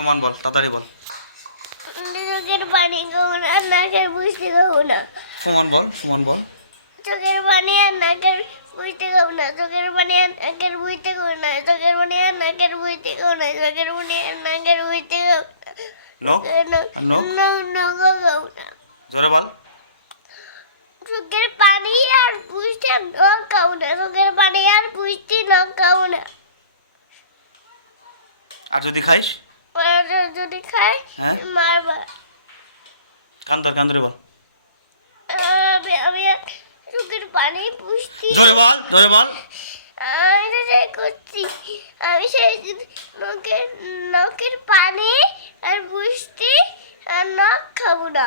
সমান বল, তাড়াতাড়ি বল। চোখের পানি খাবো না, নাকের বুঝতে খাবো না। সমান বল, সমান বল। চোখের পানি আর নাকের বুঝতে খাবো না, চোখের পানি আর নাকের বুঝতে খাবো না, চোখের পানি আর নাকের বুঝতে খাবো না, চোখের পানি আর নাকের বুঝতে খাবো নখ না, আর নখ। নখও খাবো না। জোরে বল। চোখের পানি আর বুঝতে নখ খাবো না, চোখের পানি আর বুঝতে নখ খাবো না। আর যদি খাইস? আর যদি খাই হ্যাঁ, মারবা। কান ধরে বল। আমি চোখের পানি বুঝতে, জোরে বল, জোরে বল। আমি তো সেই করছি, আমি সেই নখের পানি আর বুঝতে আর নখ খাবো না।